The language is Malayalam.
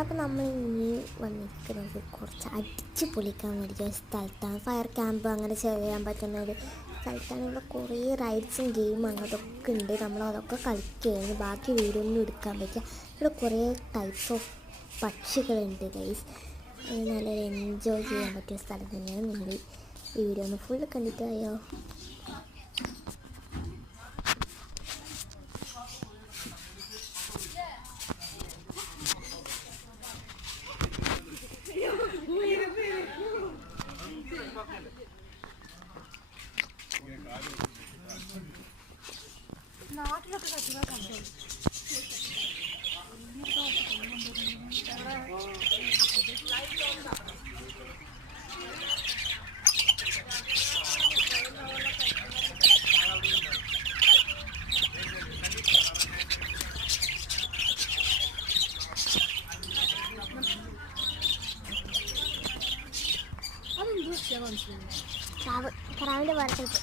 അപ്പോൾ നമ്മൾ ഇനി വന്നിരിക്കുന്നത് കുറച്ച് അടിച്ച് പൊളിക്കാൻ വേണ്ടിയിട്ട് ഒരു സ്ഥലത്താണ്. ഫയർ ക്യാമ്പ് അങ്ങനെ ചെയ്യാൻ പറ്റുന്ന ഒരു സ്ഥലത്താണ്. ഇവിടെ കുറേ റൈഡ്സും ഗെയിം അങ്ങനത്തൊക്കെ ഉണ്ട്. നമ്മളതൊക്കെ കളിക്കുകയാണ്. ബാക്കി വീഡിയോ ഒന്നും എടുക്കാൻ പറ്റില്ല. ഇവിടെ കുറേ ടൈപ്സ് ഓഫ് പക്ഷികളുണ്ട് ഗൈസ്. നല്ലൊരു എൻജോയ് ചെയ്യാൻ പറ്റിയ സ്ഥലം തന്നെയാണ്. നിങ്ങൾ ഈ വീഡിയോ ഒന്ന് ഫുള്ള് കണ്ടിട്ടായോ? നാട്ടിലൊക്കെ കച്ചവടം കണ്ടു. അതെന്തോ മനസ്സിലായി. പ്രാവിൻ്റെ വാർത്തയിട്ട്